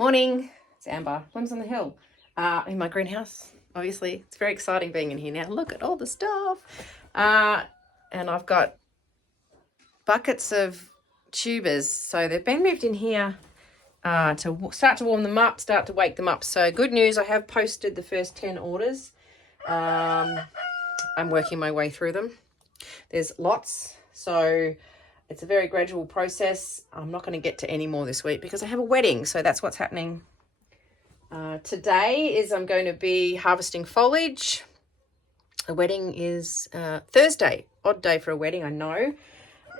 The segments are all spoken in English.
Morning, it's Amber, Plums on the Hill, in my greenhouse. Obviously, it's very exciting being in here now. Look at all the stuff. And I've got buckets of tubers. So they've been moved in here to start to warm them up, start to wake them up. So good news, I have posted the first 10 orders. I'm working my way through them. There's lots, so it's a very gradual process. I'm not going to get to any more this week because I have a wedding, so that's what's happening. Today is I'm going to be harvesting foliage. A wedding is Thursday. Odd day for a wedding, I know.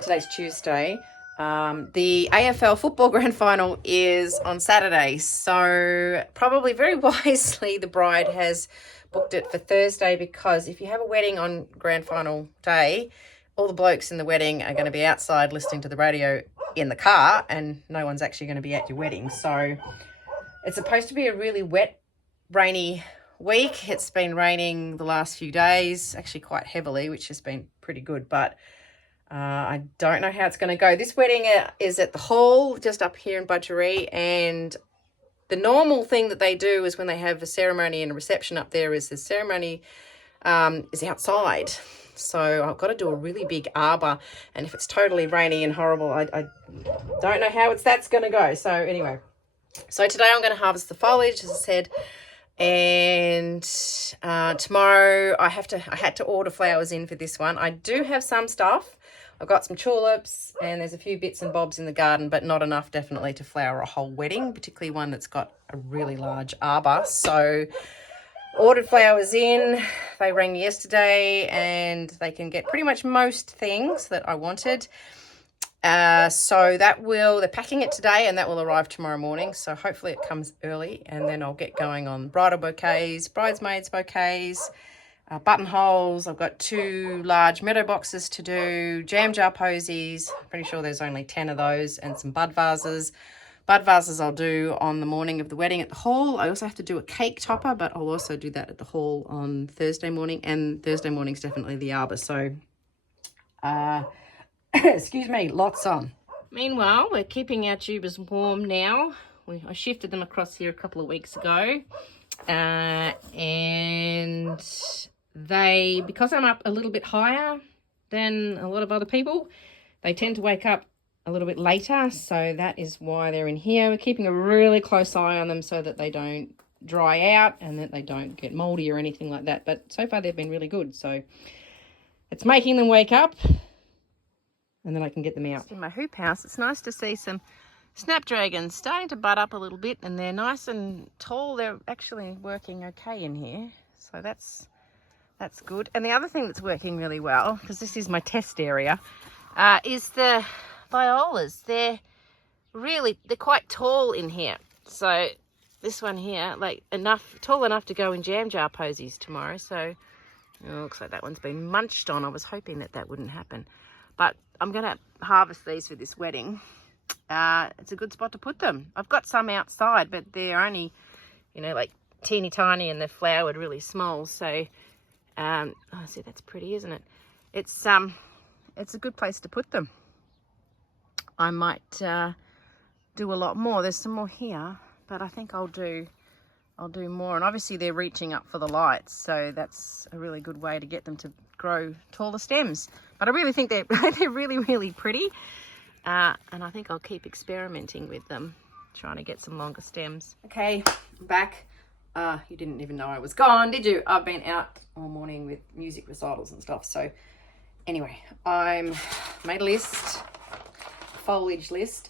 Today's Tuesday. The AFL football grand final is on Saturday, so probably very wisely the bride has booked it for Thursday, because if you have a wedding on grand final day, all the blokes in the wedding are going to be outside listening to the radio in the car, and no one's actually going to be at your wedding. So it's supposed to be a really wet, rainy week. It's been raining the last few days, actually quite heavily, which has been pretty good, but I don't know how it's going to go. This wedding is at the hall just up here in Budgeree, and the normal thing that they do is when they have a ceremony and a reception up there is the ceremony is outside. So I've got to do a really big arbor, and if it's totally rainy and horrible, I don't know how that's going to go. So anyway, so today I'm going to harvest the foliage, as I said, and tomorrow I had to order flowers in for this one. I do have some stuff. I've got some tulips and there's a few bits and bobs in the garden, but not enough definitely to flower a whole wedding, particularly one that's got a really large arbor. So ordered flowers in. They rang yesterday and they can get pretty much most things that I wanted. So they're packing it today and that will arrive tomorrow morning. So hopefully it comes early, and then I'll get going on bridal bouquets, bridesmaids bouquets, buttonholes. I've got 2 large meadow boxes to do, jam jar posies. Pretty sure there's only 10 of those, and some bud vases. Bud vases I'll do on the morning of the wedding at the hall. I also have to do a cake topper, but I'll also do that at the hall on Thursday morning, and Thursday morning's definitely the arbor. So, excuse me, lots on. Meanwhile, we're keeping our tubers warm now. I shifted them across here a couple of weeks ago, and because I'm up a little bit higher than a lot of other people, they tend to wake up a little bit later, so that is why they're in here. We're keeping a really close eye on them so that they don't dry out and that they don't get moldy or anything like that, but so far they've been really good, so it's making them wake up and then I can get them out. In my hoop house, it's nice to see some snapdragons starting to bud up a little bit, and they're nice and tall. They're actually working okay in here, so that's good. And the other thing that's working really well, because this is my test area, is the violas. They're quite tall in here. So this one here, tall enough to go in jam jar posies tomorrow. So it looks like that one's been munched on. I was hoping that wouldn't happen, but I'm going to harvest these for this wedding. It's a good spot to put them. I've got some outside, but they're only, teeny tiny, and they're flowered really small. So see, that's pretty, isn't it? It's a good place to put them. I might do a lot more. There's some more here, but I think I'll do more. And obviously they're reaching up for the lights, so that's a really good way to get them to grow taller stems. But I really think they're really, really pretty. And I think I'll keep experimenting with them, trying to get some longer stems. Okay, I'm back. You didn't even know I was gone, did you? I've been out all morning with music recitals and stuff. So anyway, I'm made a list, foliage list.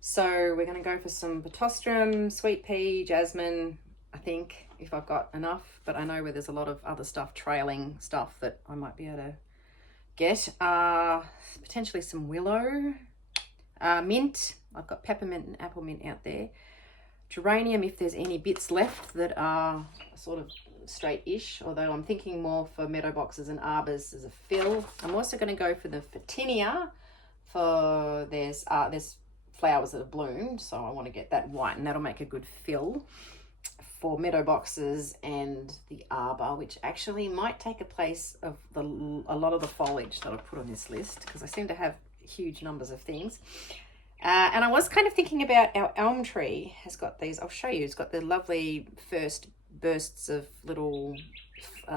So we're going to go for some pitostrum, sweet pea, jasmine, I think, if I've got enough. But I know where there's a lot of other stuff, trailing stuff, that I might be able to get. Potentially some willow, mint. I've got peppermint and apple mint out there. Geranium, if there's any bits left that are sort of straight-ish, although I'm thinking more for meadow boxes and arbors as a fill. I'm also going to go for the Photinia, for there's flowers that have bloomed, so I want to get that white, and that'll make a good fill for meadow boxes and the arbor, which actually might take a place of a lot of the foliage that I've put on this list, because I seem to have huge numbers of things. And I was kind of thinking about our elm tree has got these, I'll show you, it's got the lovely first bursts of little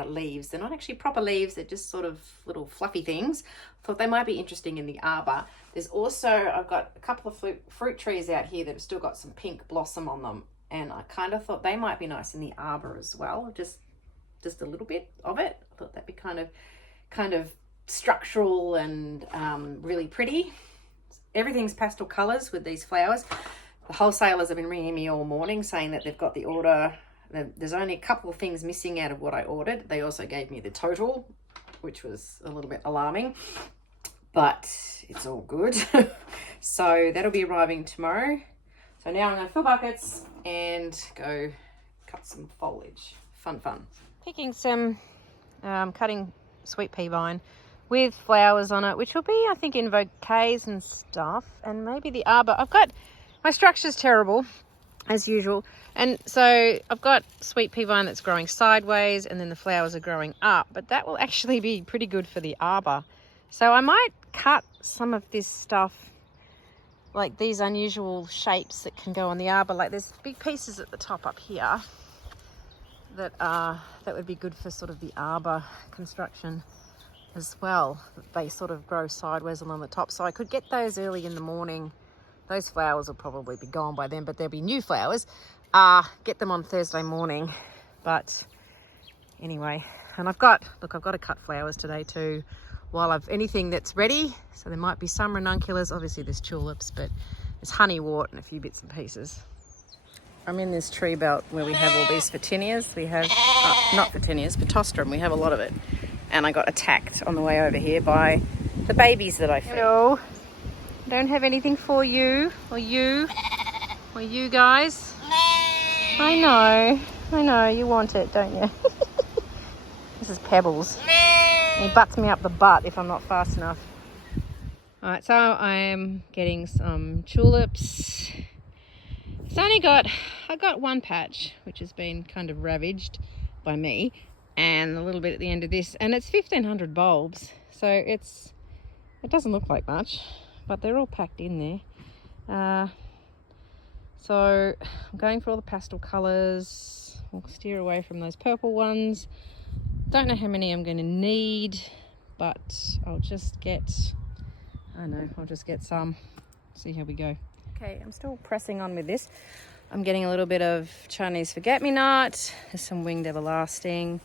leaves. They're not actually proper leaves, they're just sort of little fluffy things. Thought they might be interesting in the arbor. There's also, I've got a couple of fruit trees out here that have still got some pink blossom on them, and I kind of thought they might be nice in the arbor as well, just a little bit of it. I thought that'd be kind of structural and really pretty. Everything's pastel colors with these flowers. The wholesalers have been ringing me all morning saying that they've got the order. There's only a couple of things missing out of what I ordered. They also gave me the total, which was a little bit alarming, but it's all good. So that'll be arriving tomorrow. So now I'm going to fill buckets and go cut some foliage. Fun. Picking some, cutting sweet pea vine with flowers on it, which will be, I think, in bouquets and stuff, and maybe the arbor. My structure's terrible, as usual, and so I've got sweet pea vine that's growing sideways, and then the flowers are growing up, but that will actually be pretty good for the arbor. So I might cut some of this stuff, like these unusual shapes that can go on the arbor, like there's big pieces at the top up here that would be good for sort of the arbor construction as well. They sort of grow sideways along the top, so I could get those early in the morning. Those flowers will probably be gone by then, but there'll be new flowers. Get them on Thursday morning. But anyway, and I've got to cut flowers today too while I've anything that's ready. So there might be some ranunculus, obviously there's tulips, but there's honeywort and a few bits and pieces. I'm in this tree belt where we have all these photinias. We have, not photinias, but tostrum. We have a lot of it. And I got attacked on the way over here by the babies that I feed. Hello. Don't have anything for you or you guys. I know, you want it, don't you? This is Pebbles. He butts me up the butt if I'm not fast enough. All right, so I am getting some tulips. I got one patch, which has been kind of ravaged by me, and a little bit at the end of this, and it's 1,500 bulbs, so it doesn't look like much, but they're all packed in there. So I'm going for all the pastel colours. We'll steer away from those purple ones. Don't know how many I'm going to need, but I'll just get some. See how we go. Okay, I'm still pressing on with this. I'm getting a little bit of Chinese forget-me-not. There's some winged everlasting.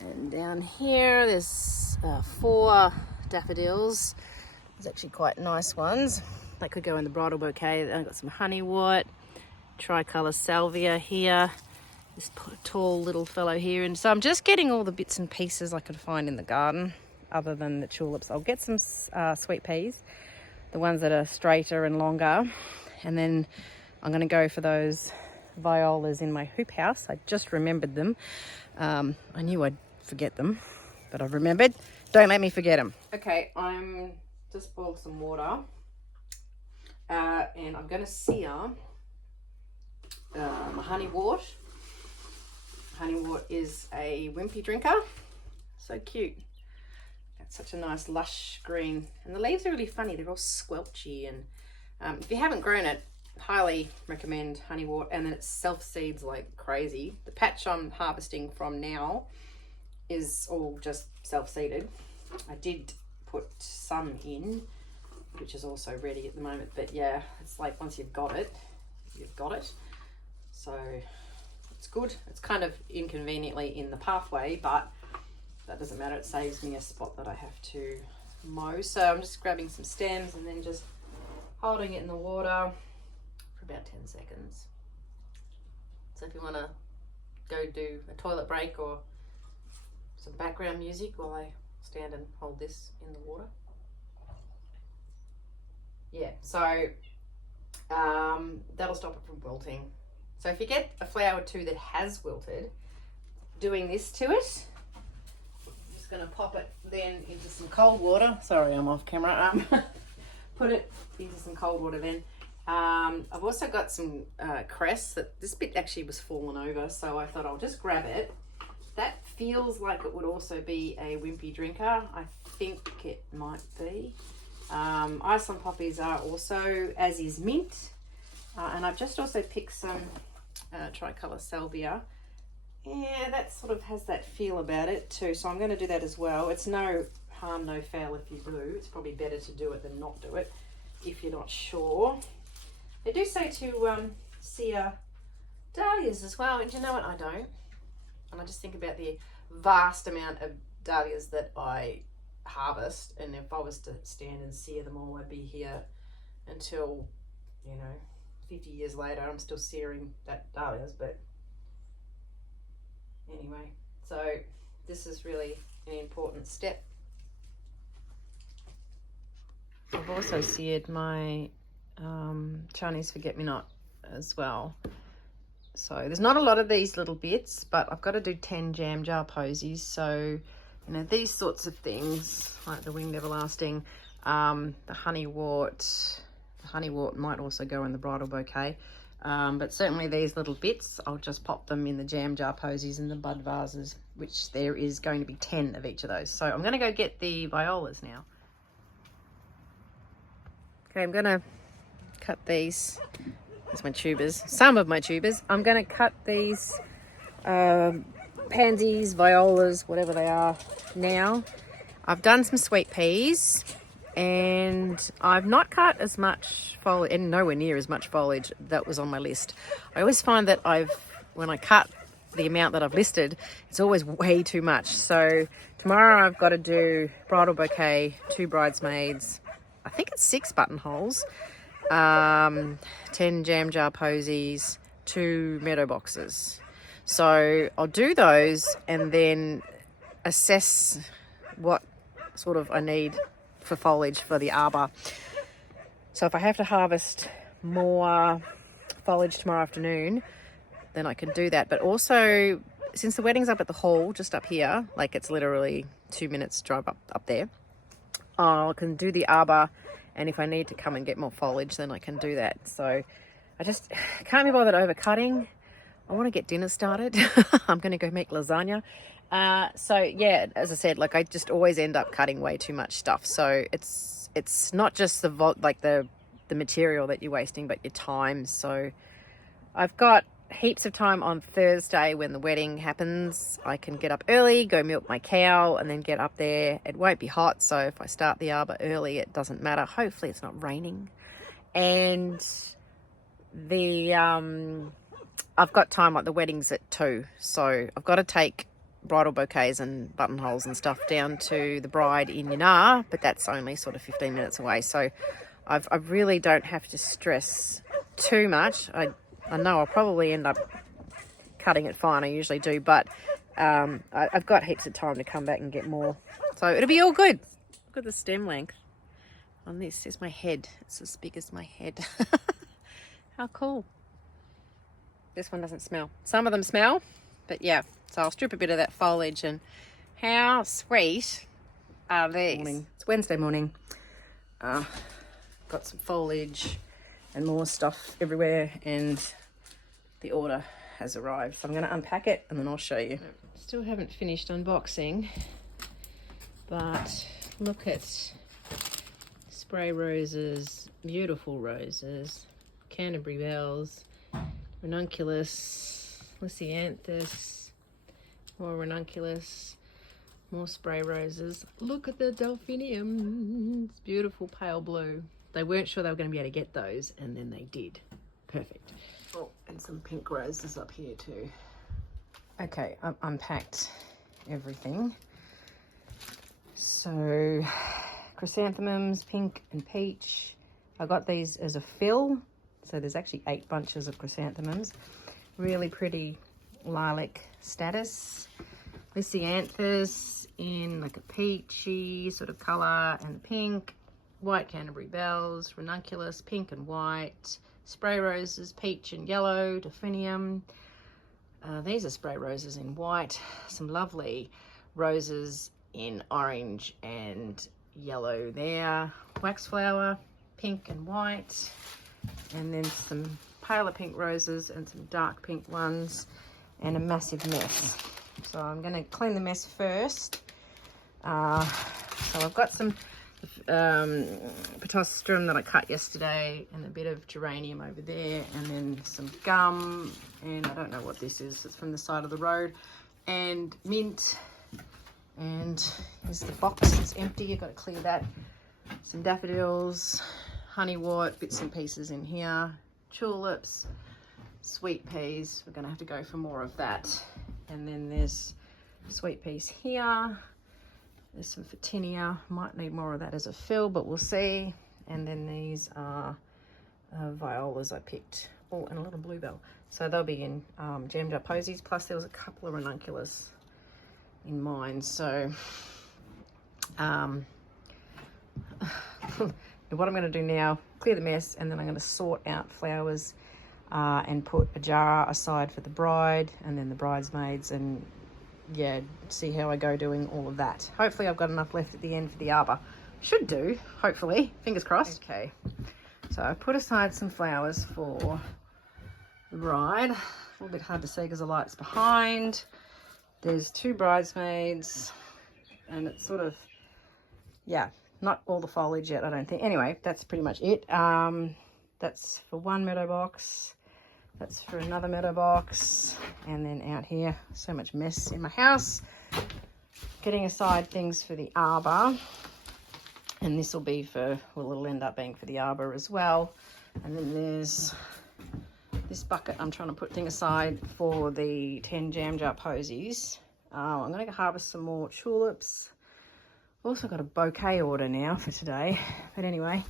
And down here, there's 4 daffodils. There's actually quite nice ones. They could go in the bridal bouquet. I've got some honeywort, tricolour salvia here. This tall little fellow here. And so I'm just getting all the bits and pieces I could find in the garden, other than the tulips. I'll get some sweet peas, the ones that are straighter and longer. And then I'm going to go for those violas in my hoop house. I just remembered them. I knew I'd forget them, but I've remembered. Don't let me forget them. Okay, I'm just boiled some water. And I'm going to sear my honeywort. Honeywort is a wimpy drinker. So cute. It's such a nice lush green. And the leaves are really funny. They're all squelchy. And if you haven't grown it, highly recommend honeywort. And then it self-seeds like crazy. The patch I'm harvesting from now is all just self-seeded. I did put some in, which is also ready at the moment. But yeah, it's like once you've got it, you've got it. So it's good. It's kind of inconveniently in the pathway, but that doesn't matter. It saves me a spot that I have to mow. So I'm just grabbing some stems and then just holding it in the water for about 10 seconds. So if you want to go do a toilet break or some background music while I stand and hold this in the water. Yeah, so that'll stop it from wilting. So if you get a flower too that has wilted, doing this to it, I'm just going to pop it then into some cold water. Sorry, I'm off camera. Put it into some cold water then. I've also got some cress. This bit actually was fallen over, so I thought I'll just grab it. That feels like it would also be a wimpy drinker. I think it might be. Iceland poppies are also, as is mint. And I've just also picked some tricolour salvia. Yeah, that sort of has that feel about it too. So I'm going to do that as well. It's no harm, no foul if you do. It's probably better to do it than not do it if you're not sure. They do say to sear dahlias as well. And you know what? I don't. And I just think about the vast amount of dahlias that I harvest. And if I was to stand and sear them all, I'd be here until, 50 years later. I'm still searing that dahlias, but anyway, so this is really an important step. I've also seared my Chinese forget-me-not as well. So there's not a lot of these little bits, but I've got to do 10 jam jar posies. So, these sorts of things, like the winged everlasting, the honeywort. The honeywort might also go in the bridal bouquet. But certainly these little bits, I'll just pop them in the jam jar posies and the bud vases, which there is going to be 10 of each of those. So I'm going to go get the violas now. Okay, I'm going to cut these. That's my tubers, some of my tubers. I'm going to cut these pansies, violas, whatever they are now. I've done some sweet peas. And I've not cut as much foliage, and nowhere near as much foliage that was on my list. I always find that when I cut the amount that I've listed, it's always way too much. So tomorrow I've got to do bridal bouquet, 2 bridesmaids, I think it's 6 buttonholes, 10 jam jar posies, 2 meadow boxes. So I'll do those and then assess what sort of I need for foliage for the arbor. So if I have to harvest more foliage tomorrow afternoon, then I can do that. But also, since the wedding's up at the hall, just up here, like it's literally 2 minutes drive up there, I can do the arbor, and if I need to come and get more foliage, then I can do that. So I just can't be bothered over cutting. I want to get dinner started. I'm going to go make lasagna. So yeah, as I said, like I just always end up cutting way too much stuff. So it's not just the material that you're wasting, but your time. So I've got heaps of time on Thursday when the wedding happens. I can get up early, go milk my cow, and then get up there. It won't be hot, so if I start the arbor early, it doesn't matter. Hopefully it's not raining. And the I've got time, like the wedding's at 2, so I've got to take bridal bouquets and buttonholes and stuff down to the bride in Yanar, but that's only sort of 15 minutes away. So I really don't have to stress too much. I know I'll probably end up cutting it fine. I usually do, but I've got heaps of time to come back and get more. So it'll be all good. Look at the stem length on this. Is my head. It's as big as my head. How cool. This one doesn't smell. Some of them smell, but yeah. So I'll strip a bit of that foliage, and how sweet are these? It's Wednesday morning. Got some foliage and more stuff everywhere, and the order has arrived. So I'm going to unpack it and then I'll show you. Still haven't finished unboxing, but look at spray roses, beautiful roses, Canterbury bells, ranunculus, lisianthus, more ranunculus, more spray roses. Look at the delphiniums, beautiful pale blue. They weren't sure they were going to be able to get those, and then they did. Perfect. Oh, and some pink roses up here too. Okay, I've unpacked everything. So chrysanthemums, pink and peach. I got these as a fill. So there's actually 8 bunches of chrysanthemums. Really pretty lilac status. Lisianthus in like a peachy sort of colour and pink. White Canterbury bells, ranunculus, pink and white. Spray roses, peach and yellow, delphinium. These are spray roses in white. Some lovely roses in orange and yellow there. Waxflower, pink and white. And then some paler pink roses and some dark pink ones, and a massive mess. So I'm going to clean the mess first. So I've got some, pitostrum that I cut yesterday, and a bit of geranium over there, and then some gum, and I don't know what this is. It's from the side of the road, and mint. And here's the box. It's empty. You've got to clear that. Some daffodils, honeywort, bits and pieces in here, tulips, sweet peas. We're going to have to go for more of that. And then there's sweet peas here. There's some Photinia. Might need more of that as a fill, but we'll see. And then these are violas I picked. Oh, and a little bluebell. So they'll be in jammed up posies. Plus there was a couple of ranunculus in mine. So what I'm going to do now, clear the mess, and then I'm going to sort out flowers and put a jar aside for the bride and then the bridesmaids, and yeah, see how I go doing all of that. Hopefully I've got enough left at the end for the arbor. Should do, hopefully, fingers crossed. Okay, so I put aside some flowers for the bride. A little bit hard to see because the light's behind. There's 2 bridesmaids, and it's sort of, yeah, not all the foliage yet, I don't think. Anyway, that's pretty much it. That's for one meadow box. That's for another meadow box. And then out here, so much mess in my house. Getting aside things for the arbor. And this will be for, well, it'll end up being for the arbor as well. And then there's this bucket I'm trying to put thing aside for the 10 jam jar posies. I'm going to harvest some more tulips. Also got a bouquet order now for today. But anyway,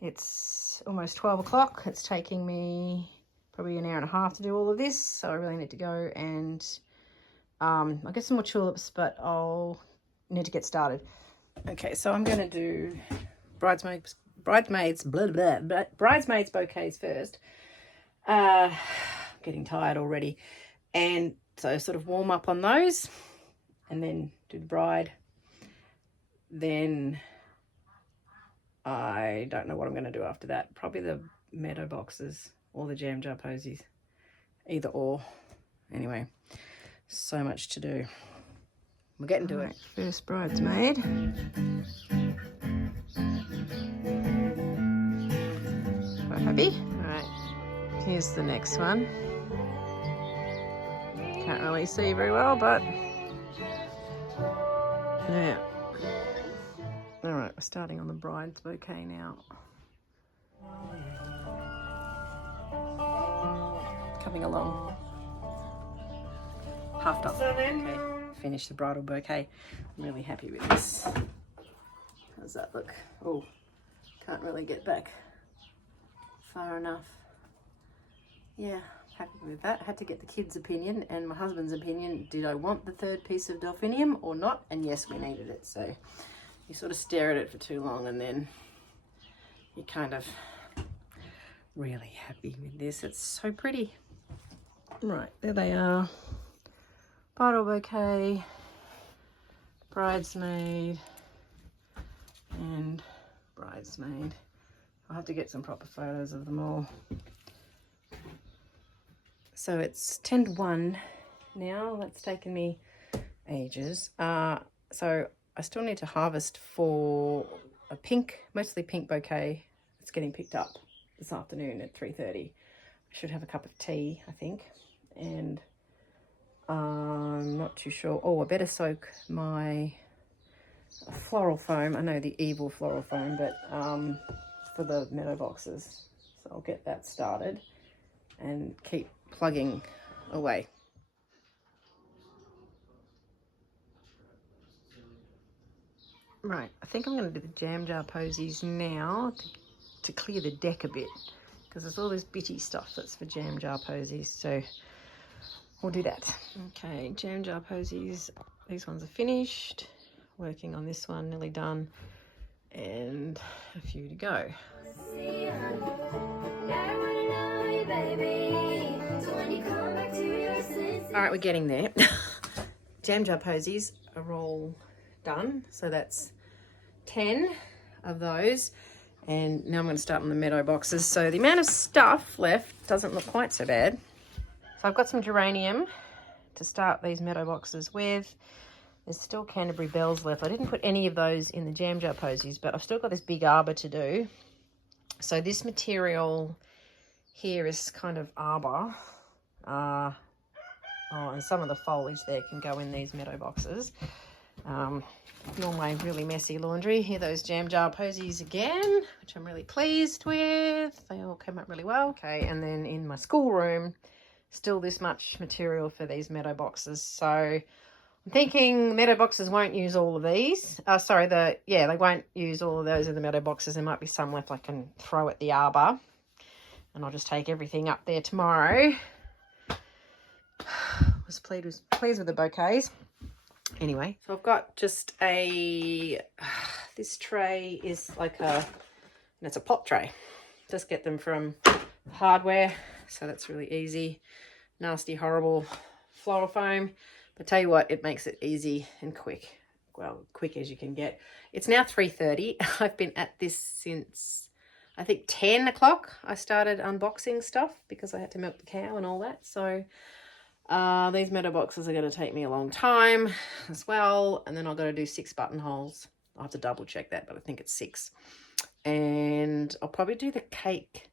it's almost 12 o'clock. It's taking me probably an hour and a half to do all of this. So I really need to go and I'll get some more tulips, but I'll need to get started. Okay, so I'm going to do bridesmaids bouquets first. Getting tired already, and so sort of warm up on those, and then do the bride. Then I don't know what I'm going to do after that. Probably the meadow boxes or the jam jar posies, either or. Anyway, so much to do. We're getting to it. First bridesmaid. Quite happy. All right. Here's the next one. Can't really see very well, but yeah. All right, we're starting on the bride's bouquet now. Coming along. Puffed up. Okay, finished the bridal bouquet. I'm really happy with this. How's that look? Oh, can't really get back far enough. Yeah, happy with that. Had to get the kids' opinion and my husband's opinion. Did I want the 3rd piece of delphinium or not? And yes, we needed it. So you sort of stare at it for too long and then you're kind of really happy with this. It's so pretty. Right, there they are. Bridal bouquet, bridesmaid, and bridesmaid. I'll have to get some proper photos of them all. So it's 10 to 1 now. That's taken me ages. So I still need to harvest for a pink, mostly pink bouquet. It's getting picked up this afternoon at 3:30. I should have a cup of tea, I think. And I'm not too sure. Oh, I better soak my floral foam. I know the evil floral foam, but for the meadow boxes. So I'll get that started and keep plugging away. Right, I think I'm going to do the jam jar posies now to clear the deck a bit, because there's all this bitty stuff that's for jam jar posies, so we'll do that. Okay, jam jar posies, these ones are finished. Working on this one, nearly done, and a few to go. All right, we're getting there. Jam jar posies are all done, so that's 10 of those, and now I'm going to start on the meadow boxes. So the amount of stuff left doesn't look quite so bad. So I've got some geranium to start these meadow boxes with. There's still Canterbury bells left. I didn't put any of those in the jam jar posies, but I've still got this big arbor to do. So this material here is kind of arbor. Oh, and some of the foliage there can go in these meadow boxes. Normally really messy laundry. Here those jam jar posies again, which I'm really pleased with. They all came up really well. Okay, and then in my schoolroom, still this much material for these meadow boxes. So I'm thinking meadow boxes won't use all of these. They won't use all of those in the meadow boxes. There might be some left I can throw at the arbor. And I'll just take everything up there tomorrow. Was pleased with the bouquets. Anyway, so I've got just this tray is like it's a pot tray. Just get them from hardware. So that's really easy. Nasty, horrible floral foam. But tell you what, it makes it easy and quick. Well, quick as you can get. It's now 3:30. I've been at this since, I think, 10 o'clock. I started unboxing stuff because I had to milk the cow and all that. So these meadow boxes are going to take me a long time as well. And then I've got to do 6 buttonholes. I'll have to double check that, but I think it's 6. And I'll probably do the cake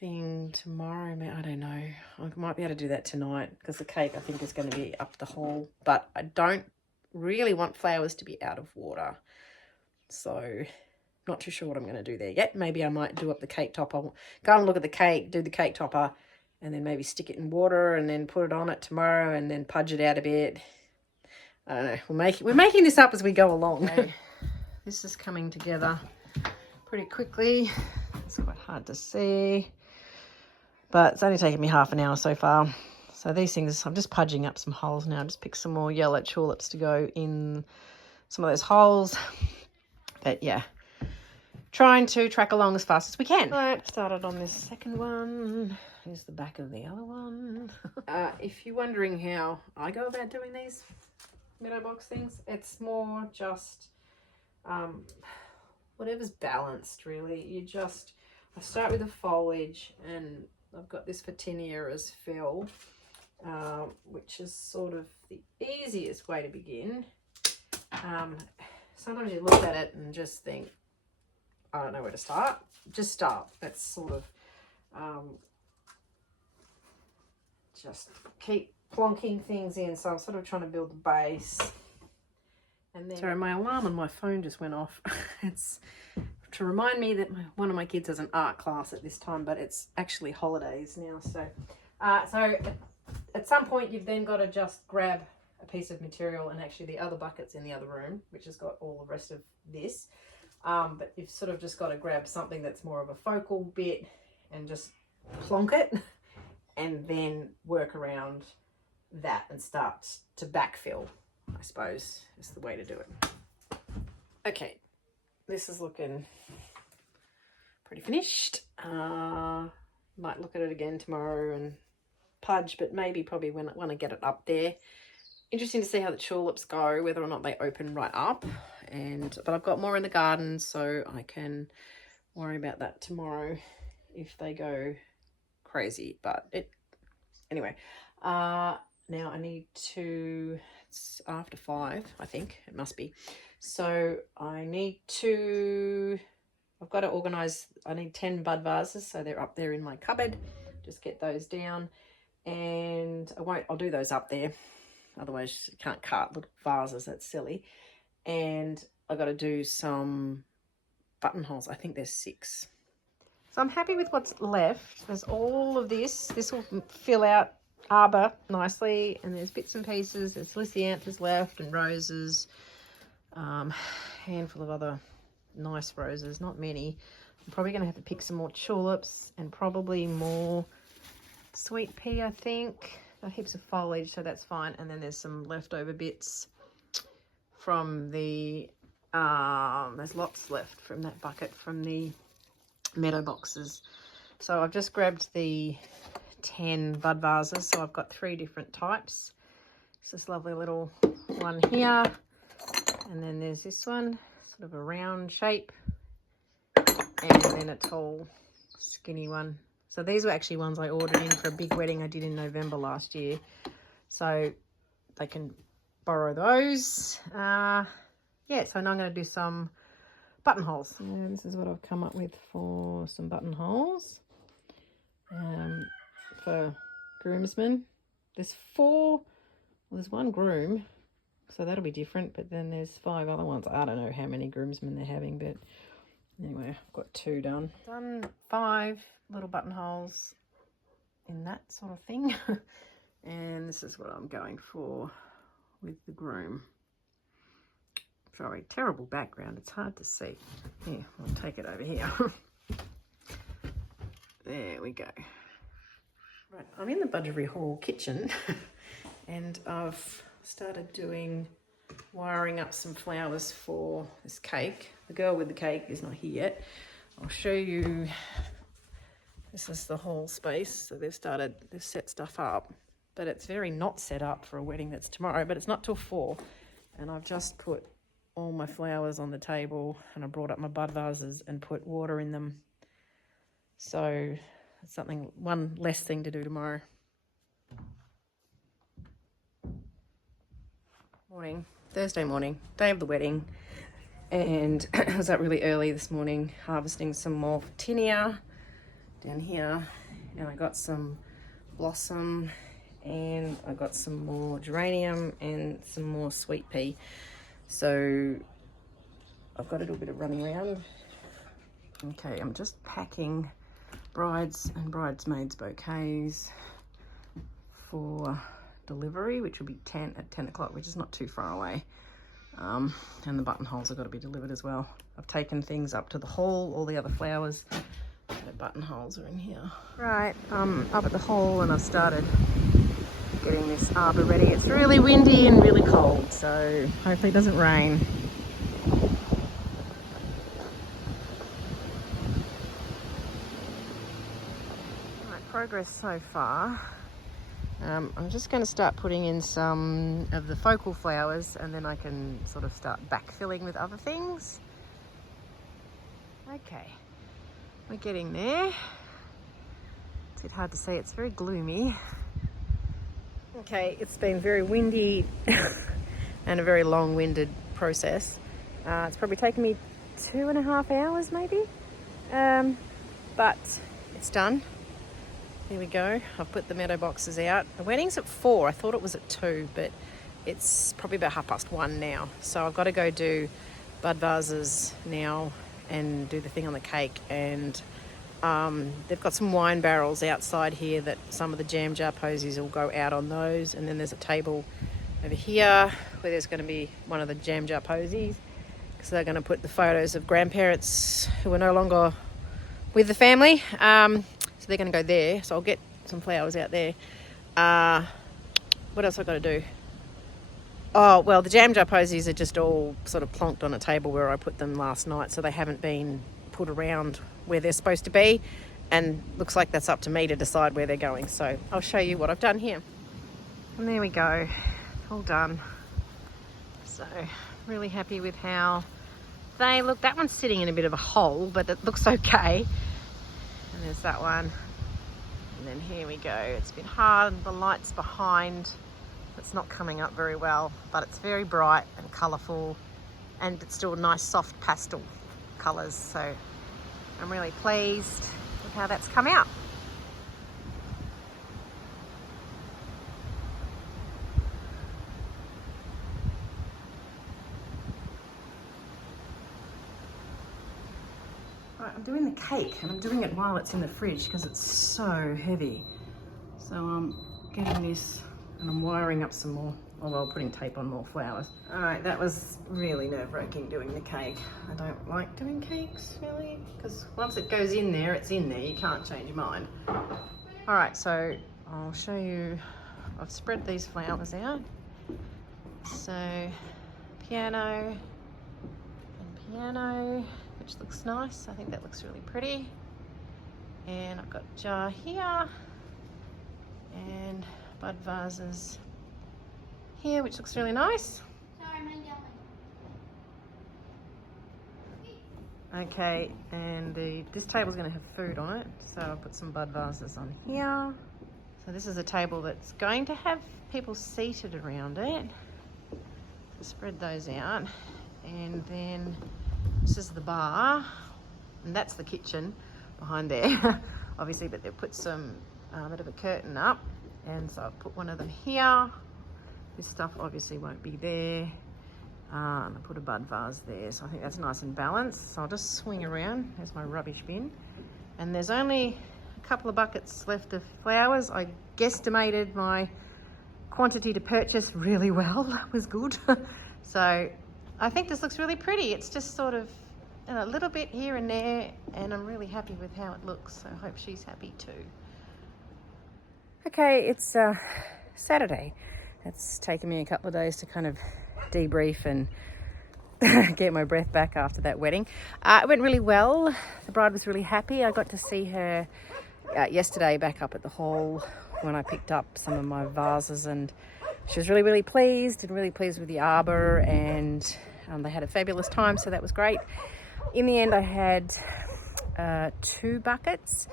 thing tomorrow. I don't know. I might be able to do that tonight because the cake I think is going to be up the hall. But I don't really want flowers to be out of water. So not too sure what I'm going to do there yet. Maybe I might do up the cake topper. Go and look at the cake, do the cake topper, and then maybe stick it in water and then put it on it tomorrow and then pudge it out a bit. I don't know. We're making this up as we go along. Okay. This is coming together pretty quickly. It's quite hard to see, but it's only taken me half an hour so far. So these things, I'm just pudging up some holes now. Just pick some more yellow tulips to go in some of those holes. But yeah, trying to track along as fast as we can. Right, started on this second one. Here's the back of the other one. If you're wondering how I go about doing these meadow box things, it's more just whatever's balanced, really. I start with the foliage, and I've got this Fatinia as fill, which is sort of the easiest way to begin. Sometimes you look at it and just think, I don't know where to start. Just start. That's sort of just keep plonking things in. So I'm sort of trying to build the base. And then, sorry, my alarm on my phone just went off. It's to remind me that one of my kids has an art class at this time, but it's actually holidays now. So at some point you've then got to just grab a piece of material, and actually the other bucket's in the other room, which has got all the rest of this. But you've sort of just got to grab something that's more of a focal bit and just plonk it and then work around that and start to backfill, I suppose, is the way to do it. Okay, this is looking pretty finished. Might look at it again tomorrow and pudge, but probably when I get it up there. Interesting to see how the tulips go, whether or not they open right up. But I've got more in the garden, so I can worry about that tomorrow if they go crazy. But anyway, now I need to, it's after 5, I think it must be. So I've got to organize, I need 10 bud vases, so they're up there in my cupboard. Just get those down, and I'll do those up there. Otherwise you can't cart little vases, that's silly. And I got to do some buttonholes. I think there's 6. So I'm happy with what's left. There's all of this. This will fill out arbor nicely, and there's bits and pieces. There's lisianthus left and roses. Handful of other nice roses, not many. I'm probably going to have to pick some more tulips and probably more sweet pea, I think. Got heaps of foliage, so that's fine. And then there's some leftover bits from the there's lots left from that bucket from the meadow boxes. So I've just grabbed the 10 bud vases, so I've got 3 different types. It's this lovely little one here, and then there's this one, sort of a round shape, and then a tall skinny one. So these were actually ones I ordered in for a big wedding I did in November last year. So they can borrow those. Yeah, so now I'm going to do some buttonholes. And this is what I've come up with for some buttonholes for groomsmen. There's 4, well, there's 1 groom, so that'll be different, but then there's 5 other ones. I don't know how many groomsmen they're having, but anyway, I've got 2 done. Done 5 little buttonholes in that sort of thing. And this is what I'm going for with the groom. Sorry, terrible background, it's hard to see. Here, I'll take it over here. There we go. Right, I'm in the Budgeree Hall kitchen and I've started doing wiring up some flowers for this cake. The girl with the cake is not here yet. I'll show you. This is the whole space. So they've set stuff up, but it's very not set up for a wedding that's tomorrow, but it's not till 4. And I've just put all my flowers on the table and I brought up my bud vases and put water in them. So it's one less thing to do tomorrow. Morning, Thursday morning, day of the wedding. And I was up really early this morning harvesting some more tinea down here. And I got some blossom and I got some more geranium and some more sweet pea. So I've got a little bit of running around. Okay, I'm just packing brides and bridesmaids bouquets for delivery, which will be at 10 o'clock, which is not too far away. And the buttonholes have got to be delivered as well. I've taken things up to the hall, all the other flowers. The buttonholes are in here. Right, up at the hall and I've started getting this arbor ready. It's really windy and really cold, so hopefully it doesn't rain. Right, progress so far. I'm just going to start putting in some of the focal flowers and then I can sort of start backfilling with other things. Okay, we're getting there. It's a bit hard to see, it's very gloomy. Okay, it's been very windy and a very long-winded process. It's probably taken me 2.5 hours maybe, but it's done. Here we go. I've put the meadow boxes out. The wedding's at 4. I thought it was at 2, but it's probably about 1:30 now. So I've got to go do bud vases now and do the thing on the cake. And they've got some wine barrels outside here that some of the jam jar posies will go out on those. And then there's a table over here where there's going to be one of the jam jar posies. So they're going to put the photos of grandparents who are no longer with the family. So they're going to go there. So I'll get some flowers out there. What else I've got to do? Oh, well, the jam jar posies are just all sort of plonked on a table where I put them last night. So they haven't been put around where they're supposed to be. And looks like that's up to me to decide where they're going. So I'll show you what I've done here. And there we go. All done. So really happy with how they look. That one's sitting in a bit of a hole, but it looks okay. And there's that one. And then here we go. It's a bit hard. The light's behind. It's not coming up very well, but it's very bright and colourful. And it's still nice, soft pastel colours. So I'm really pleased with how that's come out. Right, I'm doing the cake and I'm doing it while it's in the fridge because it's so heavy. So I'm getting this and I'm wiring up some more, although putting tape on more flowers. All right, that was really nerve-wracking doing the cake. I don't like doing cakes really, because once it goes in there, it's in there. You can't change your mind. All right, so I'll show you, I've spread these flowers out. So piano and piano, which looks nice. I think that looks really pretty. And I've got a jar here and bud vases here, which looks really nice. Okay, and this table's going to have food on it, so I'll put some bud vases on here. So this is a table that's going to have people seated around it. spread those out, and then this is the bar, and that's the kitchen behind there, obviously, but they've put some bit of a curtain up, and so I've put one of them here. This stuff obviously won't be there, and I put a bud vase there, so I think that's nice and balanced. So I'll just swing around. There's my rubbish bin, and there's only a couple of buckets left of flowers. I guesstimated my quantity to purchase really well. That was good. So I think this looks really pretty. It's just sort of a little bit here and there, and I'm really happy with how it looks, so I hope she's happy too. Okay, it's Saturday. It's taken me a couple of days to kind of debrief and get my breath back after that wedding. It went really well. The bride was really happy. I got to see her yesterday back up at the hall when I picked up some of my vases, and she was really, really pleased with the arbor, and they had a fabulous time, so that was great. In the end, I had 2 buckets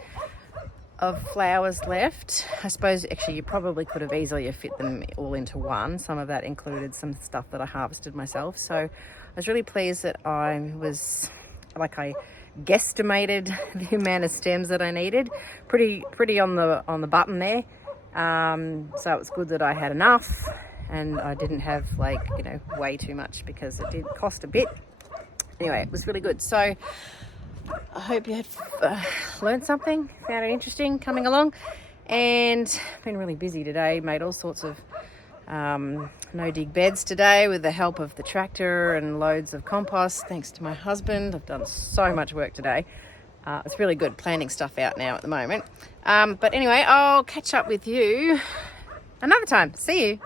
of flowers left. I suppose actually you probably could have easily fit them all into one. Some of that included some stuff that I harvested myself, so I was really pleased that I guesstimated the amount of stems that I needed. Pretty on the button there. So it was good that I had enough, and I didn't have way too much, because it did cost a bit. Anyway, it was really good. So I hope you had learned something, found it interesting coming along, and been really busy today. Made all sorts of no dig beds today with the help of the tractor, and loads of compost thanks to my husband. I've done so much work today. It's really good planning stuff out now at the moment. But anyway, I'll catch up with you another time. See you.